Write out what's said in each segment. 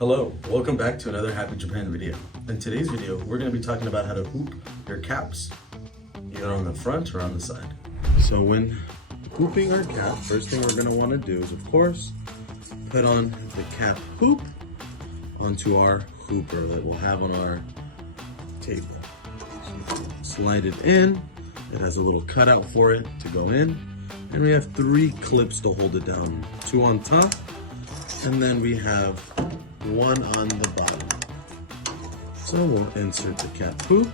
Hello, welcome back to another Happy Japan video. In today's video, we're going to be talking about how to hoop your caps, either on the front or on the side. So when hooping our cap, first thing we're going to want to do is, of course, put on the cap hoop onto our hooper that we'll have on our table. So slide it in. It has a little cutout for it to go in. And we have 3 clips to hold it down. 2 on top, and then we have 1 on the bottom. So we'll insert the cap hoop,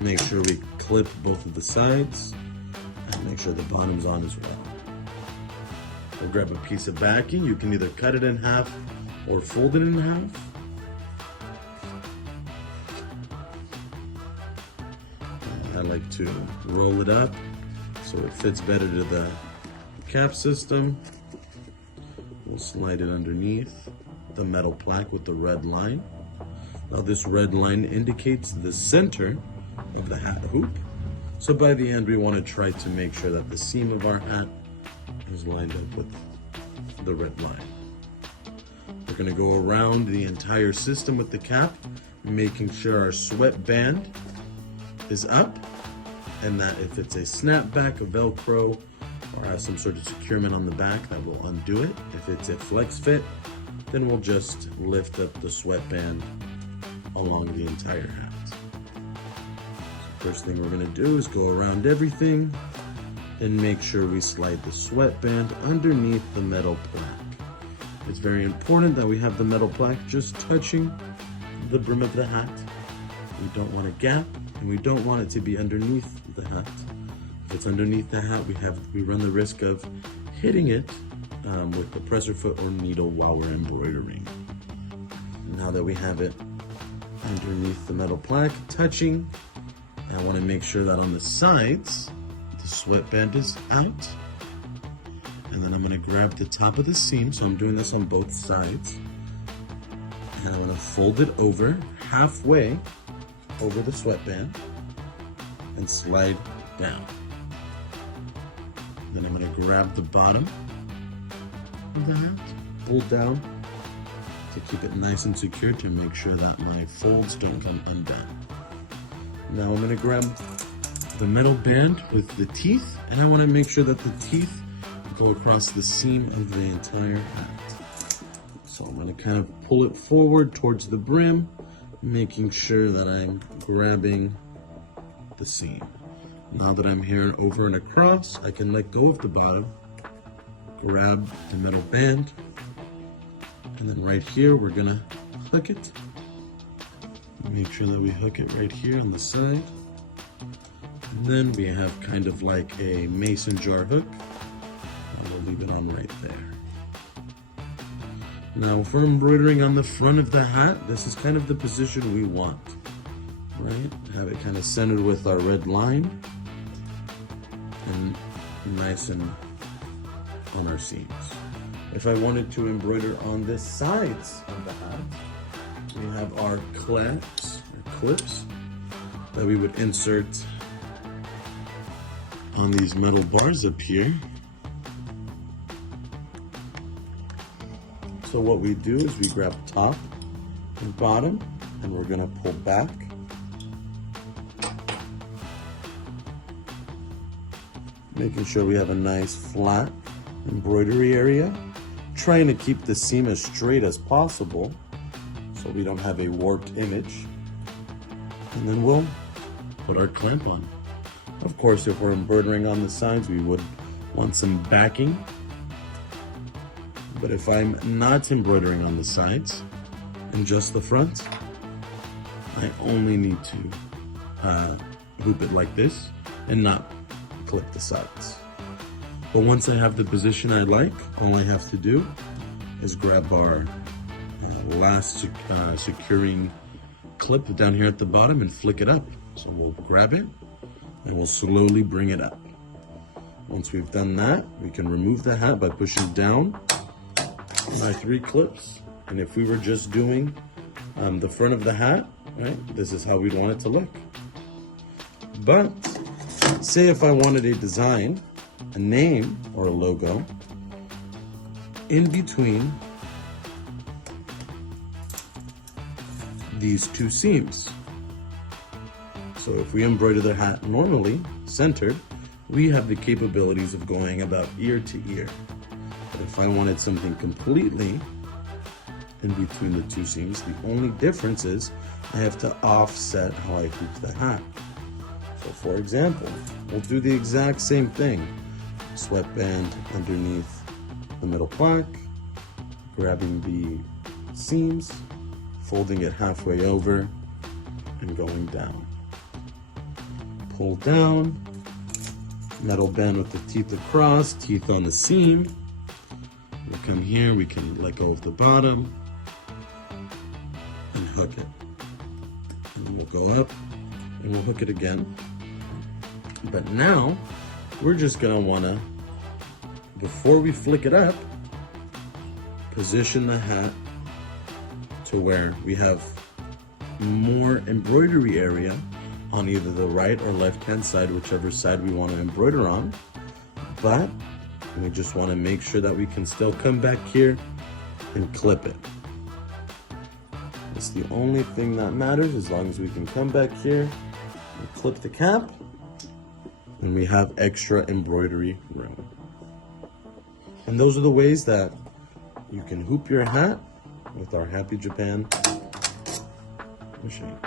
make sure we clip both of the sides, and make sure the bottom's on as well. We'll grab a piece of backing. You can either cut it in half or fold it in half. I like to roll it up so it fits better to the cap system. We'll slide it underneath the metal plaque with the red line. Now this red line indicates the center of the hat hoop. So by the end, we want to try to make sure that the seam of our hat is lined up with the red line. We're going to go around the entire system with the cap, making sure our sweatband is up, and that if it's a snapback, a Velcro, or has some sort of securement on the back, that will undo it. If it's a flex fit, then we'll just lift up the sweatband along the entire hat. So first thing we're going to do is go around everything and make sure we slide the sweatband underneath the metal plaque. It's very important that we have the metal plaque just touching the brim of the hat. We don't want a gap, and we don't want it to be underneath the hat. If it's underneath the hat, we run the risk of hitting it with the presser foot or needle while we're embroidering. Now that we have it underneath the metal plaque touching, I want to make sure that on the sides the sweatband is out, and then I'm going to grab the top of the seam. So I'm doing this on both sides, and I'm going to fold it over halfway over the sweatband and slide down. Then I'm going to grab the bottom of the hat, pull down to keep it nice and secure to make sure that my folds don't come undone. Now I'm going to grab the metal band with the teeth, and I want to make sure that the teeth go across the seam of the entire hat. So I'm going to kind of pull it forward towards the brim, making sure that I'm grabbing the seam. Now that I'm here over and across, I can let go of the bottom, grab the metal band, and then right here we're gonna hook it. Make sure that we hook it right here on the side. And then we have kind of like a mason jar hook, and we'll leave it on right there. Now for embroidering on the front of the hat, this is kind of the position we want, right? Have it kind of centered with our red line and nice and on our seams. If I wanted to embroider on the sides of the hat, we have our clamps or clips that we would insert on these metal bars up here. So what we do is we grab top and bottom, and we're going to pull back. Making sure we have a nice flat embroidery area. Trying to keep the seam as straight as possible so we don't have a warped image. And then we'll put our clamp on. Of course, if we're embroidering on the sides, we would want some backing. But if I'm not embroidering on the sides and just the front, I only need to hoop it like this and not clip the sides. But once I have the position I like, all I have to do is grab our last securing clip down here at the bottom and flick it up. So we'll grab it and we'll slowly bring it up. Once we've done that, we can remove the hat by pushing down my 3 clips. And if we were just doing the front of the hat, right, this is how we'd want it to look. But say if I wanted a design, a name or a logo in between these two seams. So if we embroider the hat normally, centered, we have the capabilities of going about ear to ear. But if I wanted something completely in between the two seams, the only difference is I have to offset how I hoop the hat. So for example, we'll do the exact same thing. Sweatband underneath the middle plaque, grabbing the seams, folding it halfway over, and going down. Pull down, metal band with the teeth across, teeth on the seam. We come here, we can let go of the bottom, and hook it. And we'll go up, and we'll hook it again. But now, we're just gonna wanna, before we flick it up, position the hat to where we have more embroidery area on either the right or left hand side, whichever side we want to embroider on. But we just want to make sure that we can still come back here and clip it. It's the only thing that matters, as long as we can come back here and clip the cap, and we have extra embroidery room. And those are the ways that you can hoop your hat with our HappyJapan machine.